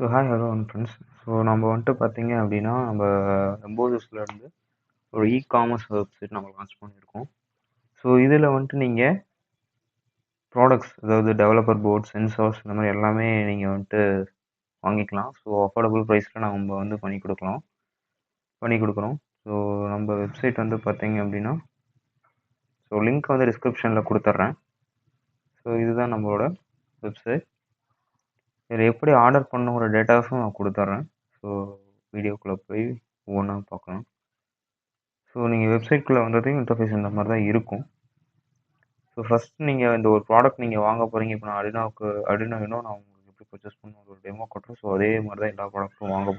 Hi hello friends. நம்ம வந்துட்டு பார்த்தீங்க அப்படின்னா நம்ம எம்போசிஸ்லேருந்து ஒரு காமர்ஸ் வெப்சைட் நம்ம லான்ச் பண்ணியிருக்கோம். இதில் வந்துட்டு நீங்கள் ப்ராடக்ட்ஸ், அதாவது டெவலப்பர் போர்ட், சென்சார்ஸ், இந்த மாதிரி எல்லாமே நீங்கள் வந்துட்டு வாங்கிக்கலாம். அஃபோர்டபுள் ப்ரைஸில் நம்ம வந்து பண்ணி கொடுக்குறோம். நம்ம வெப்சைட் வந்து பார்த்தீங்க அப்படின்னா லிங்க் வந்து டிஸ்கிரிப்ஷனில் கொடுத்துட்றேன். இதுதான் நம்மளோட வெப்சைட். இதில் எப்படி ஆர்டர் பண்ணணுங்கிற டேட்டாஸும் நான் கொடுத்துட்றேன். வீடியோக்குள்ளே போய் ஒவ்வொன்றா பார்க்கலாம். நீங்கள் வெப்சைட்குள்ளே வந்ததையும் இன்டர்ஃபேஸ் இந்த மாதிரி தான் இருக்கும். ஃபஸ்ட் நீங்கள் இந்த ஒரு ப்ராடக்ட் நீங்கள் வாங்க போகிறீங்க. இப்போ நான் அடினோ நான் உங்களுக்கு எப்படி பர்ச்சேஸ் பண்ணணும் ஒரு டெமோ கொட்டுறோம். அதே மாதிரி தான் எல்லா ப்ராடக்ட்டும் வாங்க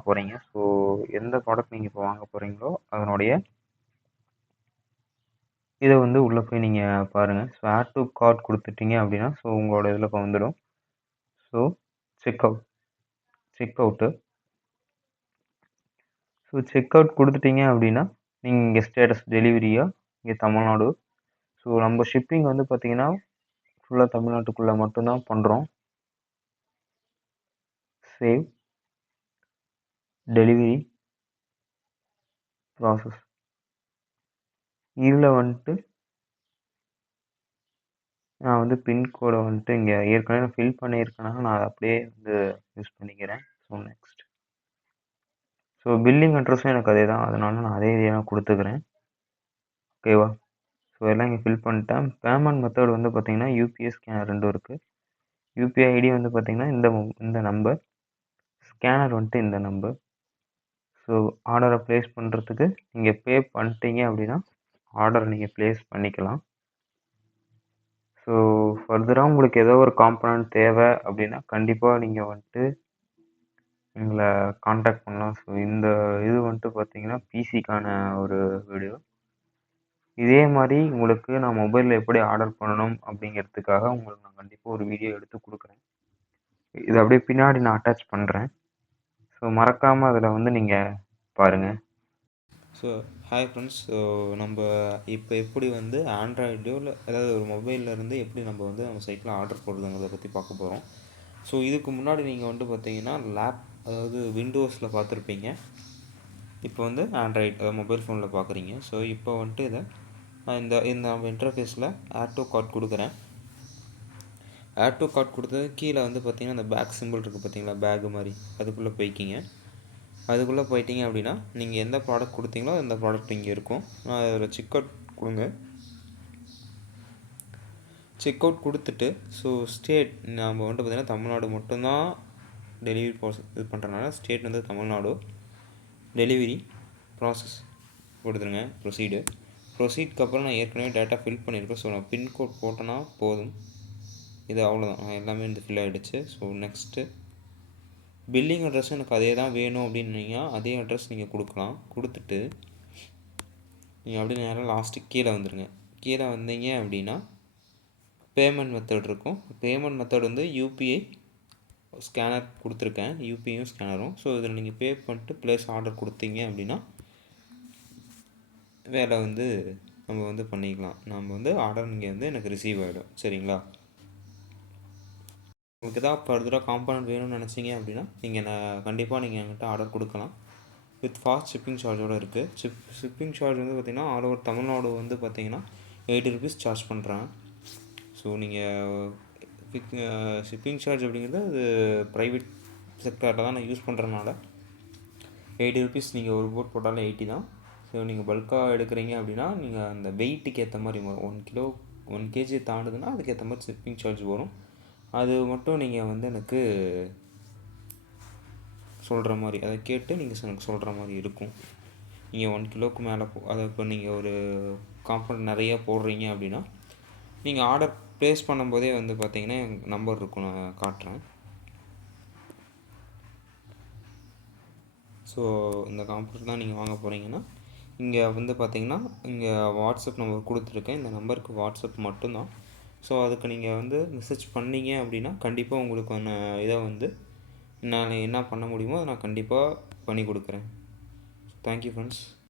போகிறீங்க. எந்த ப்ராடக்ட் நீங்கள் இப்போ வாங்க போகிறீங்களோ அதனுடைய இதை வந்து உள்ளே போய் நீங்கள் பாருங்கள். ஆட் டு கார்ட் கொடுத்துட்டீங்க அப்படின்னா உங்களோட இதில் இப்போ வந்துடும். செக் அவுட்டு செக் அவுட் கொடுத்துட்டீங்க அப்படின்னா நீங்கள் இங்கே ஸ்டேட்டஸ் டெலிவரியா இங்கே தமிழ்நாடு. நம்ம ஷிப்பிங் வந்து பார்த்தீங்கன்னா ஃபுல்லாக தமிழ்நாட்டுக்குள்ளே மட்டும்தான் பண்ணுறோம். சேவ் டெலிவரி ப்ராசஸ் இதில் வந்துட்டு நான் வந்து பின்கோடை வந்துட்டு இங்கே ஏற்கனவே நான் ஃபில் பண்ணியிருக்கனால நான் அப்படியே வந்து யூஸ் பண்ணிக்கிறேன். நெக்ஸ்ட் பில்லிங் அட்ரஸும் எனக்கு அதே தான், அதனால நான் அதே நான் கொடுத்துக்கிறேன். ஓகேவா? எல்லாம் இங்கே ஃபில் பண்ணிட்டேன். பேமெண்ட் மெத்தட் வந்து பார்த்தீங்கன்னா யூபிஎஸ் ஸ்கேனர் ரெண்டும் இருக்குது. யூபிஐ ஐடி வந்து பார்த்தீங்கன்னா இந்த நம்பர், ஸ்கேனர் வந்துட்டு இந்த நம்பர். ஆர்டரை ப்ளேஸ் பண்ணுறதுக்கு நீங்கள் பே பண்ணிட்டீங்க அப்படின்னா ஆர்டரை நீங்கள் ப்ளேஸ் பண்ணிக்கலாம். ஃபர்தராக உங்களுக்கு ஏதோ ஒரு காம்பனண்ட் தேவை அப்படின்னா கண்டிப்பாக நீங்கள் வந்துட்டு எங்களை காண்டாக்ட் பண்ணலாம். இந்த இது வந்துட்டு பார்த்தீங்கன்னா பிசிக்கான ஒரு வீடியோ. இதே மாதிரி உங்களுக்கு நான் மொபைலில் எப்படி ஆர்டர் பண்ணணும் அப்படிங்கிறதுக்காக உங்களுக்கு நான் கண்டிப்பாக ஒரு வீடியோ எடுத்து கொடுக்குறேன். இதை அப்படியே பின்னாடி நான் அட்டாச் பண்ணுறேன். மறக்காமல் அதில் வந்து நீங்கள் பாருங்கள். Hi friends. நம்ம இப்போ எப்படி வந்து ஆண்ட்ராய்டோ இல்லை அதாவது ஒரு மொபைல்லேருந்து எப்படி நம்ம சைட்டில் ஆர்டர் போடுறதுங்கிறத பற்றி பார்க்க போகிறோம். இதுக்கு முன்னாடி நீங்கள் வந்துட்டு பார்த்தீங்கன்னா அதாவது விண்டோஸில் பார்த்துருப்பீங்க. இப்போ வந்து ஆண்ட்ராய்டு மொபைல் ஃபோனில் பார்க்குறீங்க. இப்போ வந்துட்டு இதை இந்த நம்ம இன்டர்ஃபேஸில் ஆட் டு கார்ட் கொடுக்குறேன். ஆட் டு கார்ட் கொடுத்தது கீழே வந்து பார்த்தீங்கன்னா அந்த பேக் சிம்பிள் இருக்குது பார்த்தீங்களா, பேகு மாதிரி, அதுக்குள்ளே போய்க்கிங்க. அதுக்குள்ளே போயிட்டீங்க அப்படின்னா நீங்கள் எந்த ப்ராடக்ட் கொடுத்தீங்களோ அந்த ப்ராடக்ட் இங்கே இருக்கும். அதில் செக் அவுட் கொடுங்க. செக் அவுட் கொடுத்துட்டு ஸ்டேட் நாம் வந்துட்டு பார்த்திங்கன்னா தமிழ்நாடு மட்டும்தான் டெலிவரி ப்ராசஸ் இது பண்ணுறதுனால ஸ்டேட் வந்து தமிழ்நாடு. டெலிவரி ப்ராசஸ் கொடுத்துருங்க. ப்ரொசீட்க்கு அப்புறம் நான் ஏற்கனவே டேட்டா ஃபில் பண்ணியிருக்கேன். நான் பின்கோட் போட்டேன்னா போதும். இது அவ்வளோதான், எல்லாமே இந்த ஃபில் ஆகிடுச்சு. நெக்ஸ்ட்டு பில்லிங் அட்ரஸும் எனக்கு அதே தான் வேணும் அப்படின்னீங்கன்னா அதே அட்ரஸ் நீங்கள் கொடுக்கலாம். கொடுத்துட்டு நீங்கள் அப்படியே நேரம் லாஸ்ட்டுக்கு கீழே வந்துடுங்க. கீழே வந்தீங்க அப்படின்னா பேமெண்ட் மெத்தட் இருக்கும். பேமெண்ட் மெத்தட் வந்து யூபிஐ ஸ்கேனர் கொடுத்துருக்கேன், யூபிஐயும் ஸ்கேனரும். இதில் நீங்கள் பே பண்ணிட்டு ப்ளேஸ் ஆர்டர் கொடுத்தீங்க அப்படின்னா வேலை வந்து நம்ம வந்து பண்ணிக்கலாம். நம்ம வந்து ஆர்டர் இங்கே வந்து எனக்கு ரிசீவ் ஆகிடும். சரிங்களா? உங்களுக்கு எதாவது ஃபர்தராக காம்பனண்ட் வேணும்னு நினச்சிங்க அப்படின்னா நீங்கள் கண்டிப்பாக நீங்கள் என்கிட்ட ஆர்டர் கொடுக்கலாம். வித் ஃபாஸ்ட் ஷிப்பிங் சார்ஜோடு இருக்குது. ஷிப்பிங் சார்ஜ் வந்து பார்த்திங்கன்னா ஆல் ஓவர் தமிழ்நாடு வந்து பார்த்திங்கன்னா 80 ருபீஸ் சார்ஜ் பண்ணுறேன். நீங்கள் ஷிப்பிங் சார்ஜ் அப்படிங்கிறது அது ப்ரைவேட் செக்டாரில் தான் நான் யூஸ் பண்ணுறதுனால 80 ருபீஸ். நீங்கள் ஒரு போட் போட்டாலும் 80 தான். நீங்கள் பல்காக எடுக்கிறீங்க அப்படின்னா நீங்கள் அந்த வெயிட்டுக்கு ஏற்ற மாதிரி வரும். 1 கேஜி தாண்டுதுன்னா அதுக்கேற்ற மாதிரி ஷிப்பிங் சார்ஜ் வரும். அது மட்டும் நீங்கள் வந்து எனக்கு சொல்கிற மாதிரி, அதை கேட்டு நீங்கள் எனக்கு சொல்கிற மாதிரி இருக்கும். நீங்கள் 1 கிலோவுக்கு மேலே அதை இப்போ நீங்கள் ஒரு காம்பனண்ட் நிறைய போடுறீங்க அப்படின்னா நீங்கள் ஆர்டர் ப்ளேஸ் பண்ணும்போதே வந்து பார்த்தீங்கன்னா நம்பர் இருக்கும், நான் காட்டுறேன். இந்த காம்பனண்ட் தான் நீங்கள் வாங்க போகிறீங்கன்னா இங்கே வந்து பார்த்தீங்கன்னா இங்கே வாட்ஸ்அப் நம்பர் கொடுத்துருக்கேன். இந்த நம்பருக்கு வாட்ஸ்அப் மட்டும்தான். அதுக்கு நீங்கள் வந்து மெசேஜ் பண்ணீங்க அப்படின்னா கண்டிப்பாக உங்களுக்கான இதை வந்து நான் என்ன பண்ண முடியுமோ அதை நான் கண்டிப்பாக பண்ணி கொடுக்குறேன். Thank you friends.